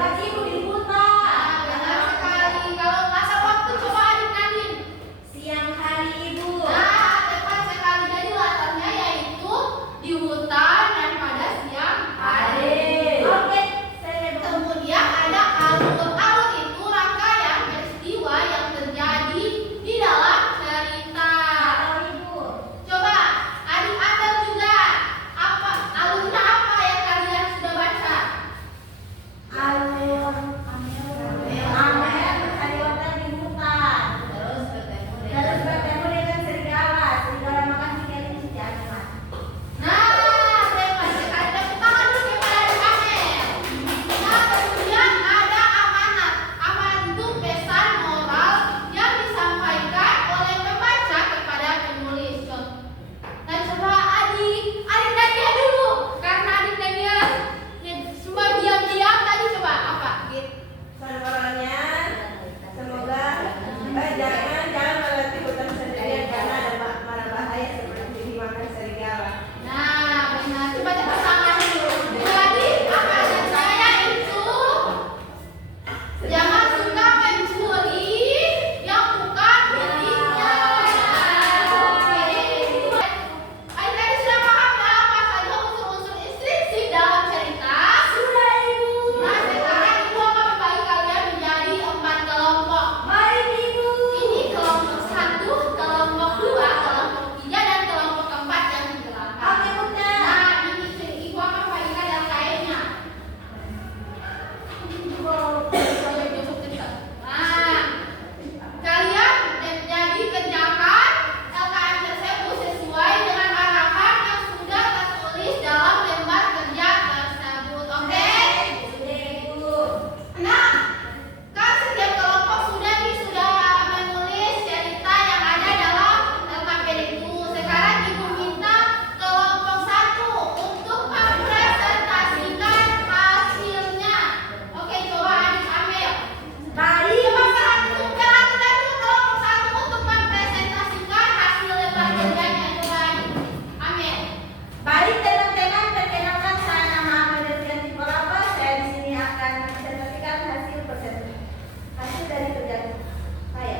pagi Ibu dibuta. Nah, benar sekali. Kalau masa waktu coba adik-adik. Siang hari Ibu. Nah, tepat sekali. Jadi latarnya yaitu di hutan dan pada siang hari. Oke, saya Kemudian ada alur. Alur itu rangkaian peristiwa yang terjadi di dalam cerita. tahu Ibu. Coba adik Adel juga. Apa alurnya apa yang kalian sudah baca? Alur Amel mencari obat di hutan. Terus bertemu Terus bertemu dengan serigala. Serigala makan ikan si Ahmad. Nah, tepat sekali. Tepuk tangan dulu kepada adik Amel. Nah, kemudian ada amanat. Amanat itu pesan moral yang disampaikan oleh pembaca kepada penulis. Nah, coba adik Nadia dulu, karena adik Nadia cuma diam-diam tadi. Coba apa? Moralnya semoga jangan melatih hutan sendirian karena ada mara bahaya seperti dimakan serigala. Nah, benar. Coba tepuk tangan dulu. Jadi, amanat saya itu jangan suka mencuri yang bukan miliknya. Oke. Adik tadi sudah paham ya apa saja unsur-unsur instruksi dalam cerita? Sudah Ibu. Nah, sekarang Ibu akan membagi kalian menjadi 4 kelompok. Baik Ibu. Ini kelompok 1, kelompok 2, kelompok 3, dan kelompok keempat yang di belakang. Oke Bunda. Nah, ini Ibu akan membagikan yang lainnya. Nah, kalian jadi kerjakan LKM tersebut sesuai dengan arahan yang sudah tertulis dalam lembar kerja tersebut. Oke? Sudah Ibu. Nah, kan setiap kelompok sudah menulis cerita yang ada dalam LKPD itu. Sekarang Ibu minta kelompok 1 untuk mempresentasikan hasilnya. Oke, coba adik Amel. Baik. Coba sekarang itu jalan dulu kelompok 1 untuk mempresentasikan hasil lembar kerjanya. Coba adik Amel. Baik teman-teman, perkenalkan saya nama Amel Devrianti Polapa. Saya di sini akan mempresentasikan hasil dari kerja saya.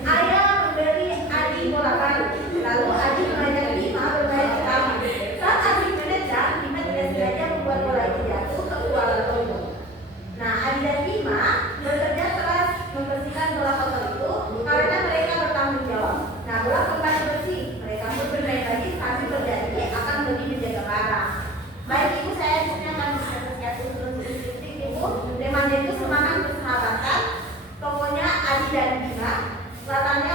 Ayah memberi Adi bola baru, lalu Adi mengajak Bima bermain ke taman. Saat Adi menendang, Bima tidak sengaja membuat bola itu jatuh ke kuala lumpur. Nah, Adi dan Bima bekerja keras membersihkan bola kotor itu karena mereka bertanggung jawab. Nah, bola kembali bersih. Mereka pun bermain lagi sambil berjanji akan lebih menjaga barang. Baik Ibu, saya di sini akan mempresentasikan unsur-unsur Ibu. Temanya itu semangat persahabatan. Tokohnya Adi dan Bima. Latarnya